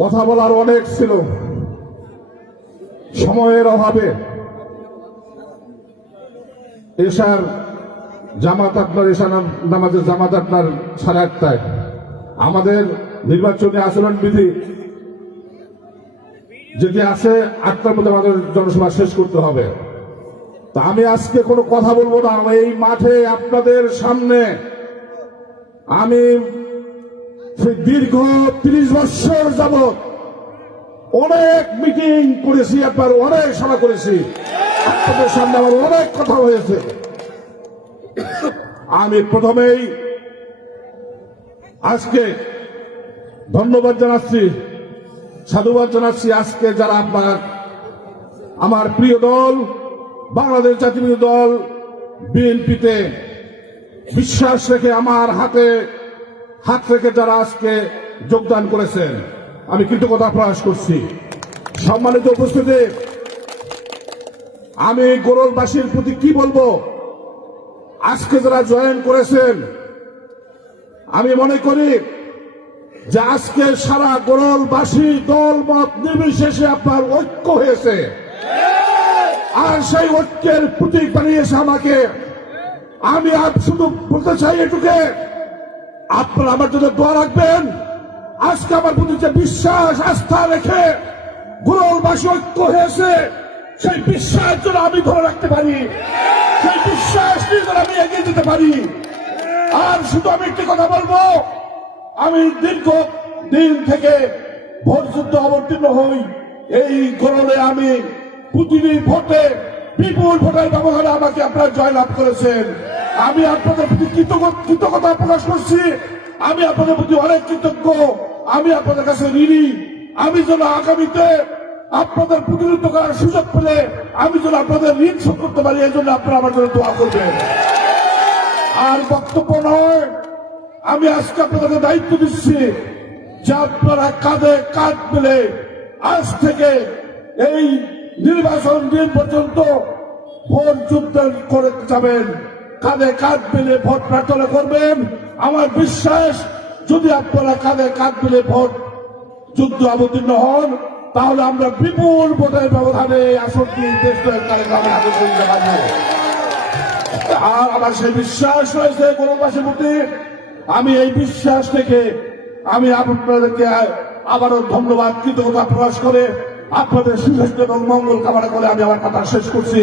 কথা বলার অনেক ছিল, সময়ের অভাবে এশার জামাত আপনার নামাজের জামাত আপনার 8:30টায়, আমাদের নির্বাচনী আচরণ বিধি যেটি আছে 8টার মধ্যে আমাদের জনসভা শেষ করতে হবে। তা আমি আজকে কোনো কথা বলবো না। এই মাঠে আপনাদের সামনে আমি দীর্ঘ 30 বছর যাবৎ অনেক মিটিং করেছি, আপনার অনেক সভা করেছি, আপনাদের সামনে আমার অনেক কথা হয়েছে। আমি প্রথমেই আজকে ধন্যবাদ জানাচ্ছি, সাধুবাদ জানাচ্ছি আজকে যারা আপনার আমার প্রিয় দল বাংলাদেশ জাতীয় দল বিএনপিতে বিশ্বাস রেখে আমার হাতে হাত রেখে যারা আজকে যোগদান করেছেন, আমি কৃতজ্ঞতা প্রকাশ করছি। সম্মানিত উপস্থিতি, আমি গোরলবাসীর প্রতি কি বলবো, আজকে যারা জয়েন করেছেন, আমি মনে করি যে আজকে সারা গোরলবাসী দল মত নির্বিশেষে আপনার ঐক্য হয়েছে, আর সেই ঐক্যের প্রতীক বানিয়েছে আমাকে। আমি আজ শুধু বলতে চাই এটুকে, আপনারা আমার জন্য দোয়া রাখবেন। আজকে আমার প্রতি যে বিশ্বাস আস্থা রেখে গোরলবাসী ঐক্য হয়েছে, সেই বিশ্বাস যেন আমি ধরে রাখতে পারি, সেই বিশ্বাস নিয়ে যেন আমি এগিয়ে যেতে পারি। আর শুধু আমি একটি কথা বলবো, আমি দীর্ঘ দিন থেকে ভোট যুদ্ধ অবতীর্ণ হই। এই গোরলে আমি প্রতিটি ভোটে বিপুল ভোটের ব্যবহারে আমাকে আপনারা জয়লাভ করেছেন। আমি আপনাদের প্রতি কৃতজ্ঞতা প্রকাশ করছি। আমি আপনাদের প্রতি অনেক কৃতজ্ঞ। আমি আপনাদের কাছে ঋণী। আমি যেন আগামীতে আপনাদের প্রতিনিধিত্ব করার সুযোগ পেলে আমি যেন আপনাদের ঋণ শোধ করতে পারি, এই জন্য আপনারা আমার জন্য দোয়া করবেন। আর বক্তব্য নয়, আমি আজকে আপনাদেরকে দায়িত্ব দিচ্ছি যে আপনারা কাঁধে কাঁধ মিলে আজ থেকে এই নির্বাচন দিন পর্যন্ত ভোট যুদ্ধ করে যাবেন, কাঁধে কাঁধ মিলে ভোট প্রার্থনা করবেন। আমার বিশ্বাস, যদি আপনারা কাঁধে কাঁধ মিলে ভোট যুদ্ধ অবতীর্ণ হন, তাহলে আমরা বিপুল ভোটের ব্যবধানে আসনটি দেশ কার্যক্রমে আবেদন জানাবো। আর আমার সেই বিশ্বাস রয়েছে গোরলবাসীর প্রতি। আমি এই বিশ্বাস থেকে আমি আপনাদেরকে আবারও ধন্যবাদ কৃতজ্ঞতা প্রকাশ করে আপনাদের সুস্বাস্থ্য এবং মঙ্গল কামনা করে আমি আমার কথা শেষ করছি।